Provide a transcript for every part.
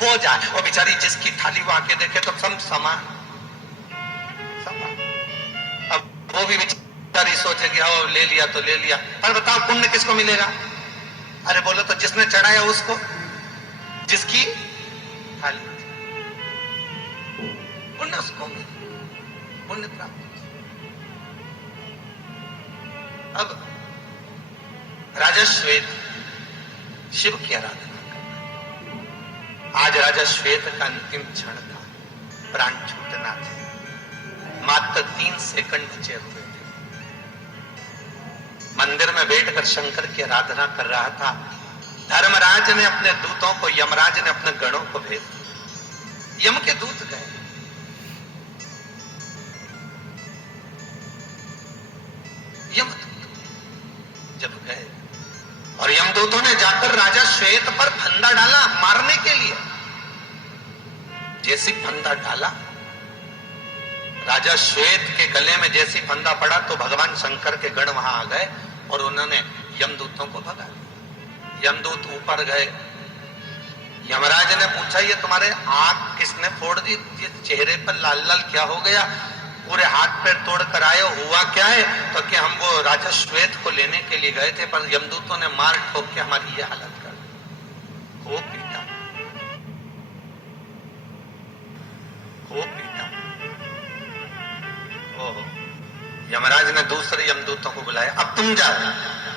वो जाए, वो बेचारी जिसकी थाली वो आके देखे तो सब सामान। अब वो भी बेचारी सोचे कि हाँ ले लिया तो ले लिया, पर बताओ पुण्य किसको मिलेगा? अरे बोलो तो जिसने चढ़ाया उसको, जिसकी थाली पुण्य उसको पुण्य प्राप्त। अब राजा श्वेत शिव की आराधना करना। आज राजा श्वेत का अंतिम क्षण था, प्राण छूटना था, मात्र 3 सेकंड बचे हुए थे। मंदिर में बैठकर शंकर की आराधना कर रहा था। धर्मराज ने अपने दूतों को, यमराज ने अपने गणों को भेज दिया। यम के दूत गए, यमदूत जब गए और यमदूतों ने जाकर राजा श्वेत पर फंदा डाला मारने के लिए। जैसे फंदा डाला, राजा श्वेत के गले में जैसी फंदा पड़ा तो भगवान शंकर के गण वहां आ गए और उन्होंने यमदूतों को भगा दिया। यमदूत ऊपर गए, यमराज ने पूछा ये तुम्हारे आंख किसने फोड़ दी? ये चेहरे पर लाल लाल क्या हो गया? पूरे हाथ पैर तोड़ कर आए, हुआ क्या है? तो कि हम वो राजा श्वेत को लेने के लिए गए थे, पर यमदूतों ने मार ठोक के हमारी ये हालत कर दी। खूब पीटा, खूब पीटा। ओहो, यमराज ने दूसरे यमदूतों को बुलाया, अब तुम जाओ।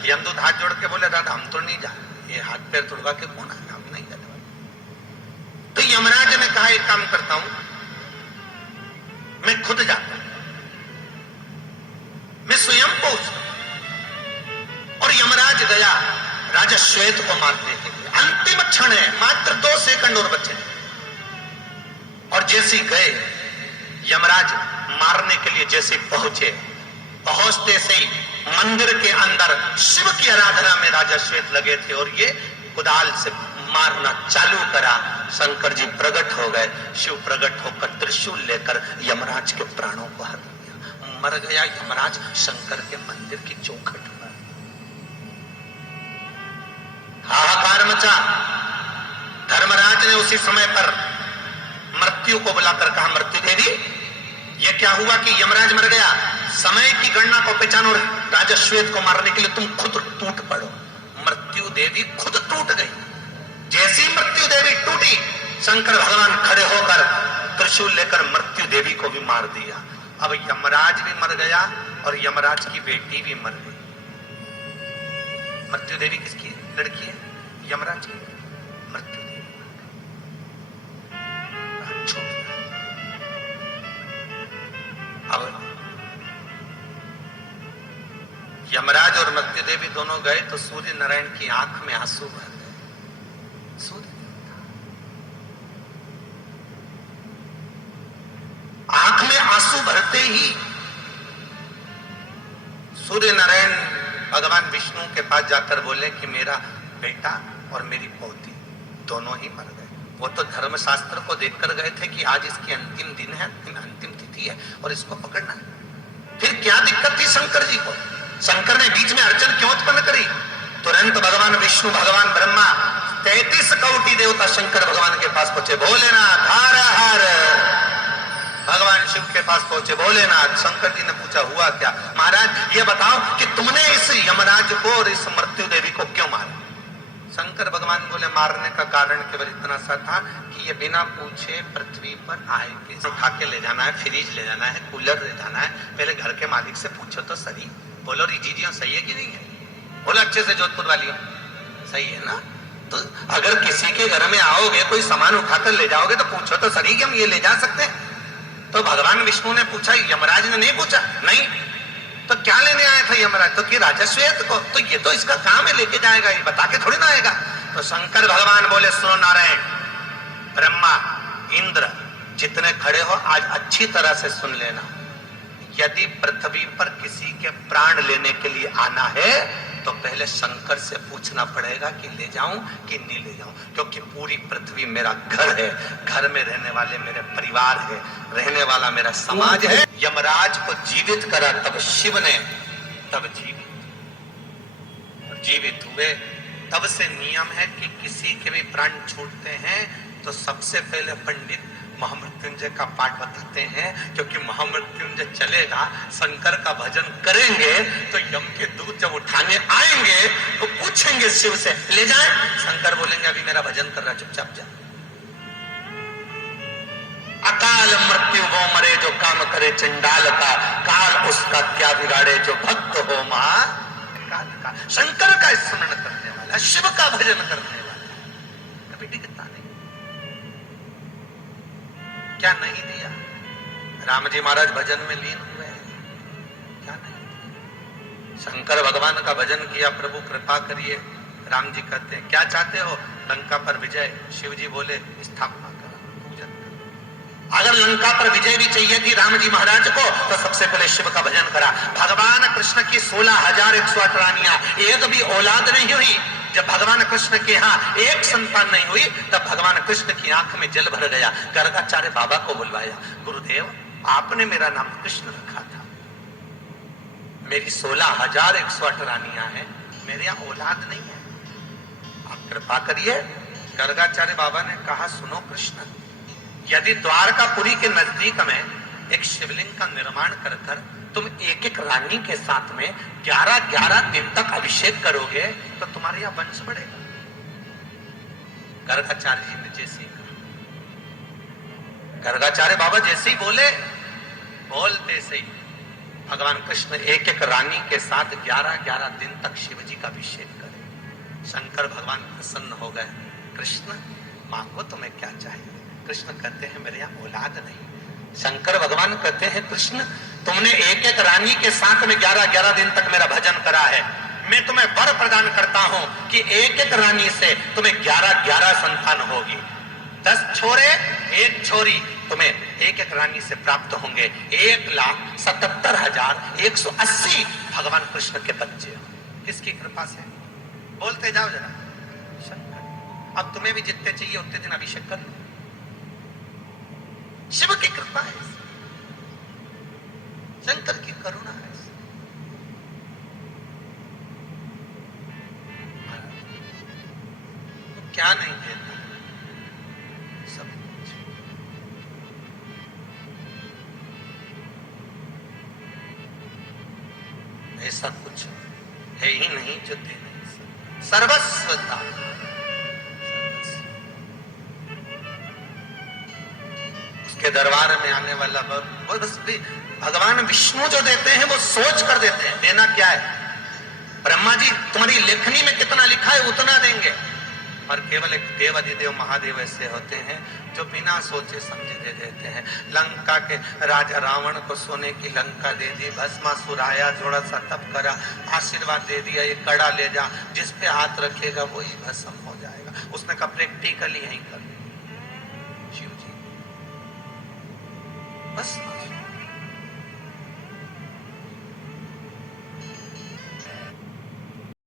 यमदूत हाथ जोड़ के बोले दादा हम तो नहीं जा, ये हाथ पैर तोड़वा के कौन है, हम नहीं जाते। तो यमराज ने कहा एक काम करता हूं, मैं खुद जाता हूं, मैं स्वयं पहुंचता। और यमराज गया राजा श्वेत को मारने के लिए। अंतिम क्षण है, मात्र 2 सेकंड और बचे। और जैसे गए यमराज मारने के लिए, जैसे पहुंचे, पहुंचते से ही मंदिर के अंदर शिव की आराधना में राजा श्वेत लगे थे और ये कुदाल से मारना चालू करा। शंकर जी प्रकट हो गए, शिव प्रकट होकर त्रिशूल लेकर यमराज के प्राणों को हर दिया। मर गया यमराज शंकर के मंदिर की चौखट पर। हाहाकार मचा। धर्मराज ने उसी समय पर मृत्यु को बुलाकर कहा, मृत्यु देवी ये क्या हुआ कि यमराज मर गया? समय की गणना को पहचानो, राजा श्वेत को मारने के लिए तुम खुद टूट पड़ो। मृत्यु देवी खुद टूट गई। जैसी मृत्यु देवी टूटी, शंकर भगवान खड़े होकर त्रिशूल लेकर मृत्यु देवी को भी मार दिया। अब यमराज भी मर गया और यमराज की बेटी भी मर गई। मृत्यु देवी किसकी लड़की है? यमराज की। मृत्यु देवी अब यमराज और मृत्यु देवी दोनों गए तो सूर्य नारायण की आंख में आंसू भर गए। सूर्य आंख में आंसू भरते ही सूर्य नारायण भगवान विष्णु के पास जाकर बोले कि मेरा बेटा और मेरी पोती दोनों ही मर गए। वो तो धर्मशास्त्र को देखकर गए थे कि आज इसकी अंतिम दिन है, अंतिम तिथि है और इसको पकड़ना है। फिर क्या दिक्कत थी शंकर जी को? शंकर ने बीच में अड़चन क्यों उत्पन्न करी? तुरंत भगवान विष्णु, भगवान ब्रह्मा, 33 कोटि देवता शंकर भगवान के पास पहुंचे। भोलेनाथ हर हर। भगवान शिव के पास पहुंचे। भोलेनाथ, शंकर जी ने पूछा हुआ क्या? महाराज ये बताओ कि तुमने इस यमराज को और इस मृत्यु देवी को क्यों मारा? शंकर भगवान बोले मारने का कारण केवल इतना सा था कि ये बिना पूछे पृथ्वी पर आएंगे। उठा के ले जाना है, फ्रिज ले जाना है, कूलर ले जाना है, पहले घर के मालिक से पूछो तो सही। बोलो चीजियां सही है कि नहीं है? बोलो अच्छे से जोधपुर वालियों सही है ना? तो अगर किसी के घर में आओगे, कोई सामान उठाकर ले जाओगे तो पूछो तो सही कि हम ये ले जा सकते हैं। तो भगवान विष्णु ने पूछा, यमराज ने नहीं पूछा। नहीं तो क्या लेने आया था यमराज? तो कि राजा श्वेत को, तो ये तो इसका काम है, लेके जाएगा, ये बता के थोड़ी ना आएगा। तो शंकर भगवान बोले सुनो नारायण, ब्रह्मा, इंद्र जितने खड़े हो आज अच्छी तरह से सुन लेना। यदि पृथ्वी पर किसी के प्राण लेने के लिए आना है तो पहले शंकर से पूछना पड़ेगा कि ले जाऊं कि नहीं ले जाऊं, क्योंकि पूरी पृथ्वी मेरा घर है, घर में रहने वाले मेरे परिवार है, रहने वाला मेरा समाज है। यमराज को जीवित करा तब शिव ने, तब जीवित हुए। तब से नियम है कि किसी के भी प्राण छूटते हैं तो सबसे पहले पंडित महामृत्युंजय का पाठ बताते हैं, क्योंकि महामृत्युंजय चलेगा, शंकर का भजन करेंगे तो यम के दूत जब उठाने आएंगे तो पूछेंगे शिव से, ले जाए? शंकर बोलेंगे अभी मेरा भजन कर रहा, चुपचाप जा। अकाल मृत्यु वो मरे जो काम करे चंडाल का, काल उसका क्या बिगाड़े जो भक्त हो महाकाल का। शंकर का स्मरण करने वाला, शिव का भजन करने वाला कभी डिगता नहीं। क्या नहीं दिया? राम जी महाराज भजन में लीन हुए, क्या नहीं दिया? शंकर भगवान का भजन किया, प्रभु कृपा करिए। राम जी कहते हैं क्या चाहते हो? लंका पर विजय। शिव जी बोले स्थापना करो, पूजन करो। अगर लंका पर विजय भी चाहिए थी राम जी महाराज को तो सबसे पहले शिव का भजन करा। भगवान कृष्ण की 16,108 रानियां, एक भी औलाद नहीं हुई। जब भगवान कृष्ण के यहाँ एक संतान नहीं हुई तब भगवान कृष्ण की आंख में जल भर गया। गर्गाचार्य बाबा को बुलवाया, गुरुदेव आपने मेरा नाम कृष्ण रखा था, मेरी 16,108 रानियां हैं, मेरे यहाँ औलाद नहीं है, आप कृपा करिए। गर्गाचार्य बाबा ने कहा सुनो कृष्ण, यदि द्वारकापुरी के नजदीक में एक शिवलिंग का निर्माण कर तुम एक एक रानी के साथ में 11-11 दिन तक अभिषेक करोगे तो तुम्हारे यहां वंश बढ़ेगा। गर्गाचार्य जी ने जैसे ही कहा, गर्गाचार्य बाबा जैसे ही बोलते से ही भगवान कृष्ण एक एक रानी के साथ 11-11 दिन तक शिव जी का अभिषेक करे। शंकर भगवान प्रसन्न हो गए। कृष्ण मांगो तुम्हें क्या चाहिए? कृष्ण कहते हैं मेरे यहाँ औलाद नहीं। शंकर भगवान कहते हैं कृष्ण तुमने एक एक रानी के साथ में 11-11 दिन तक मेरा भजन करा है, मैं तुम्हें वर प्रदान करता हूं कि एक एक रानी से तुम्हें 11-11 संतान होगी। 10 छोरे 1 छोरी तुम्हें एक एक रानी से प्राप्त होंगे। 1,77,180 भगवान कृष्ण के बच्चे। किसकी कृपा से? बोलते जाओ जरा। शंकर। अब तुम्हें भी जितने चाहिए उतने दिन अभिषेक कर लो, शिव की कृपा है, शंकर की करुणा है। तो क्या नहीं देता? सब कुछ। ऐसा कुछ है ही नहीं जो दे नहीं सकता। सर्वस्वता, के दरबार में आने वाला बस भगवान विष्णु जो देते हैं वो सोच कर देते हैं। देना क्या है? ब्रह्मा जी तुम्हारी लेखनी में कितना लिखा है उतना देंगे, और केवल एक देव अधिदेव महादेव ऐसे होते हैं जो बिना सोचे समझे दे देते हैं। लंका के राजा रावण को सोने की लंका दे दी, भस्मासुराया, थोड़ा सा तप करा, आशीर्वाद दे दिया, ये कड़ा ले जा, जिस पे हाथ रखेगा वही भस्म हो जाएगा। उसने कहा प्रैक्टिकली यही कर, शिव जी बस